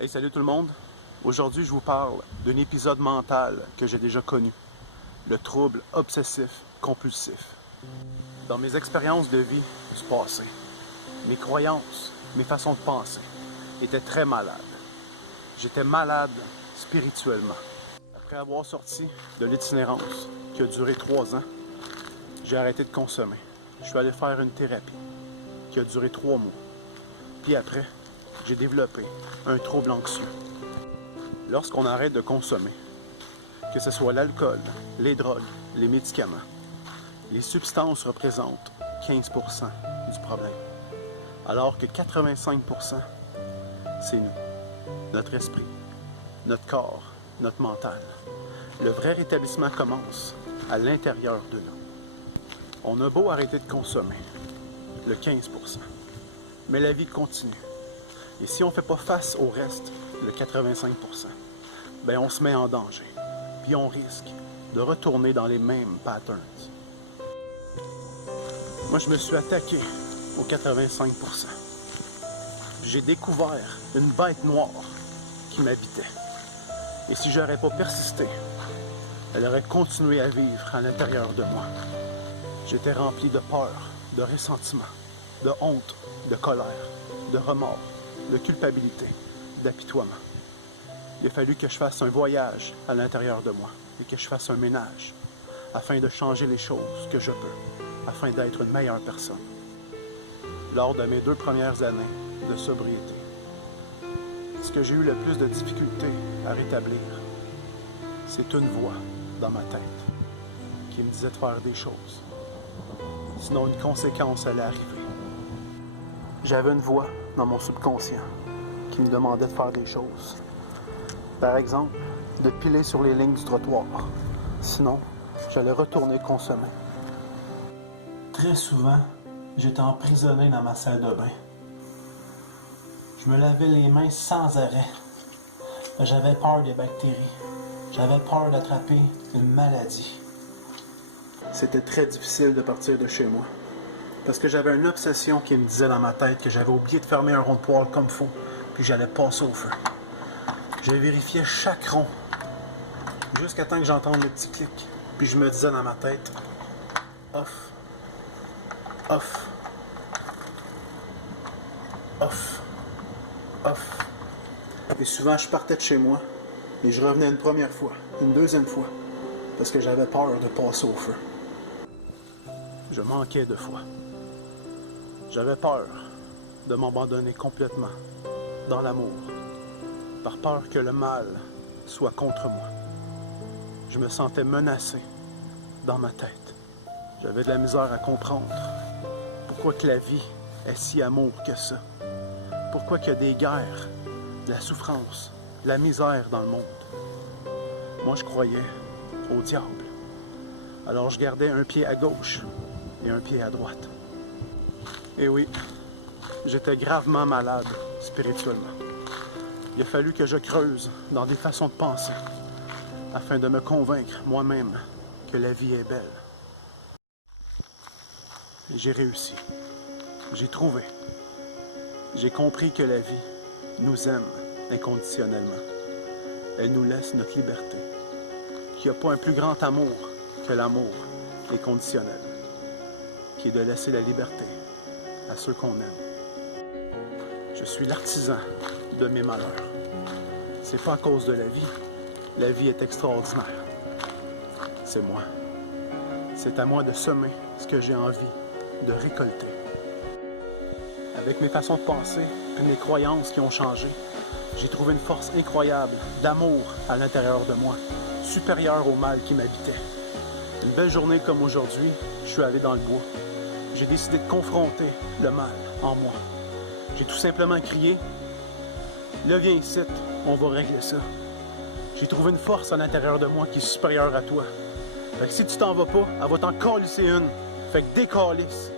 Hey, salut tout le monde! Aujourd'hui, je vous parle d'un épisode mental que j'ai déjà connu, le trouble obsessif-compulsif. Dans mes expériences de vie du passé, mes croyances, mes façons de penser étaient très malades. J'étais malade spirituellement. Après avoir sorti de l'itinérance qui a duré 3 ans, j'ai arrêté de consommer. Je suis allé faire une thérapie qui a duré 3 mois. Puis après, j'ai développé un trouble anxieux. Lorsqu'on arrête de consommer, que ce soit l'alcool, les drogues, les médicaments, les substances représentent 15% du problème, alors que 85%, c'est nous, notre esprit, notre corps, notre mental. Le vrai rétablissement commence à l'intérieur de nous. On a beau arrêter de consommer, le 15%, mais la vie continue. Et si on ne fait pas face au reste, le 85%, ben on se met en danger. Puis on risque de retourner dans les mêmes patterns. Moi, je me suis attaqué au 85%. J'ai découvert une bête noire qui m'habitait. Et si je n'aurais pas persisté, elle aurait continué à vivre à l'intérieur de moi. J'étais rempli de peur, de ressentiment, de honte, de colère, de remords, de culpabilité, d'apitoiement. Il a fallu que je fasse un voyage à l'intérieur de moi et que je fasse un ménage afin de changer les choses que je peux, afin d'être une meilleure personne. Lors de mes 2 premières années de sobriété, ce que j'ai eu le plus de difficultés à rétablir, c'est une voix dans ma tête qui me disait de faire des choses. Sinon, une conséquence allait arriver. J'avais une voix dans mon subconscient qui me demandait de faire des choses. Par exemple, de piler sur les lignes du trottoir. Sinon, j'allais retourner consommer. Très souvent, j'étais emprisonné dans ma salle de bain. Je me lavais les mains sans arrêt. J'avais peur des bactéries. J'avais peur d'attraper une maladie. C'était très difficile de partir de chez moi. Parce que j'avais une obsession qui me disait dans ma tête que j'avais oublié de fermer un rond de poêle comme faut, puis j'allais passer au feu. Je vérifiais chaque rond, jusqu'à temps que j'entende le petit clic, puis je me disais dans ma tête, off, off, off, off. Et souvent, je partais de chez moi, et je revenais une première fois, une deuxième fois, parce que j'avais peur de passer au feu. Je manquais de foi. J'avais peur de m'abandonner complètement dans l'amour, par peur que le mal soit contre moi. Je me sentais menacé dans ma tête. J'avais de la misère à comprendre pourquoi que la vie est si amour que ça. Pourquoi qu'il y a des guerres, de la souffrance, de la misère dans le monde. Moi, je croyais au diable. Alors je gardais un pied à gauche et un pied à droite. Et oui, j'étais gravement malade spirituellement. Il a fallu que je creuse dans des façons de penser afin de me convaincre moi-même que la vie est belle. Et j'ai réussi. J'ai trouvé. J'ai compris que la vie nous aime inconditionnellement. Elle nous laisse notre liberté. Qu'il n'y a pas un plus grand amour que l'amour inconditionnel, qui est de laisser la liberté à ceux qu'on aime. Je suis l'artisan de mes malheurs. C'est pas à cause de la vie. La vie est extraordinaire. C'est moi. C'est à moi de semer ce que j'ai envie de récolter. Avec mes façons de penser et mes croyances qui ont changé, j'ai trouvé une force incroyable d'amour à l'intérieur de moi, supérieure au mal qui m'habitait. Une belle journée comme aujourd'hui, je suis allé dans le bois. J'ai décidé de confronter le mal en moi. J'ai tout simplement crié « Là, viens ici, on va régler ça. » J'ai trouvé une force à l'intérieur de moi qui est supérieure à toi. Fait que si tu t'en vas pas, elle va t'en calisser une. Fait que décalisse.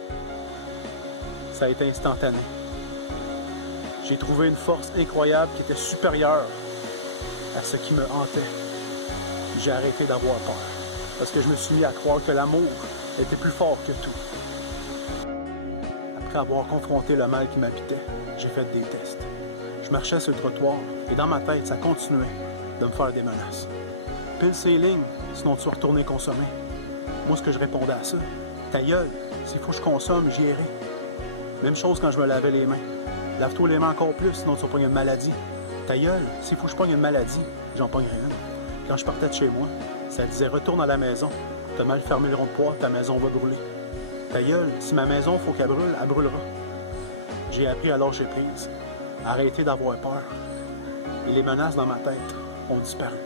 Ça a été instantané. J'ai trouvé une force incroyable qui était supérieure à ce qui me hantait. J'ai arrêté d'avoir peur. Parce que je me suis mis à croire que l'amour était plus fort que tout. Après avoir confronté le mal qui m'habitait, j'ai fait des tests. Je marchais sur le trottoir et dans ma tête, ça continuait de me faire des menaces. Pile ces lignes, sinon tu vas retourner consommer. Moi, ce que je répondais à ça, ta gueule, s'il faut que je consomme, j'y irai. Même chose quand je me lavais les mains. Lave-toi les mains encore plus, sinon tu vas pogner une maladie. Ta gueule, s'il faut que je pogne une maladie, j'en pognerai une. Quand je partais de chez moi, ça disait retourne à la maison. T'as mal fermé le rond de poids, ta maison va brûler. Ta gueule, si ma maison faut qu'elle brûle, elle brûlera. J'ai appris à lâcher prise, à arrêter d'avoir peur. Et les menaces dans ma tête ont disparu.